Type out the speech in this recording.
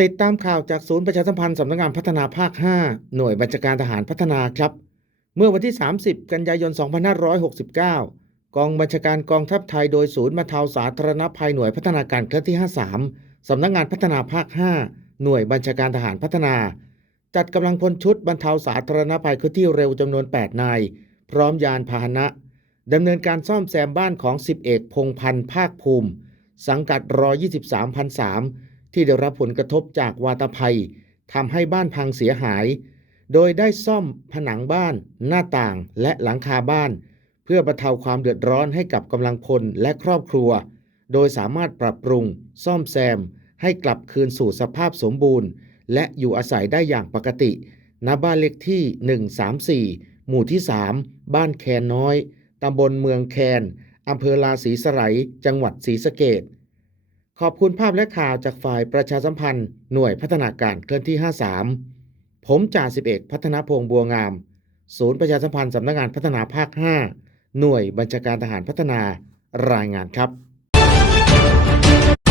ติดตามข่าวจากศูนย์ประชาสัมพันธ์สำนักงานพัฒนาภาค 5 หน่วยบัญชาการทหารพัฒนาครับ เมื่อวันที่ 30 กันยายน 2569 กองบัญชาการกองทัพไทยโดยศูนย์บรรเทาสาธารณภัยหน่วยพัฒนาการเคลื่อนที่ 53 สำนักงานพัฒนาภาค 5 หน่วยบัญชาการทหารพัฒนา จัดกำลังพลชุดบรรเทาสาธารณภัยเคลื่อนที่เร็วจำนวน 8 นาย พร้อมยานพาหนะดำเนินการซ่อมแซมบ้านของ10 เอกพงษ์พันธ์ภาคภูมิ สังกัดร23,003 ที่ได้รับผลกระทบจากวาตภัยทำให้บ้านพังเสียหาย โดยได้ซ่อมผนังบ้าน หน้าต่าง และหลังคาบ้าน เพื่อบรรเทาความเดือดร้อนให้กับกำลังพลและครอบครัว โดยสามารถปรับปรุง ซ่อมแซม ให้กลับคืนสู่สภาพสมบูรณ์ และอยู่อาศัยได้อย่างปกติ ณ บ้านเลขที่ 134 หมู่ที่ 3 บ้านแคนน้อย ตำบลเมืองแคนอำเภอลาศรีสไลยจังหวัดศรีสะเกษ ขอบคุณภาพและข่าวจากฝ่ายประชาสัมพันธ์หน่วยพัฒนาการเคลื่อนที่ 53 ผมจ่าสิบเอกพัฒนพงษ์บัวงาม ศูนย์ประชาสัมพันธ์สำนักงานพัฒนาภาค 5 หน่วยบัญชาการทหารพัฒนารายงานครับ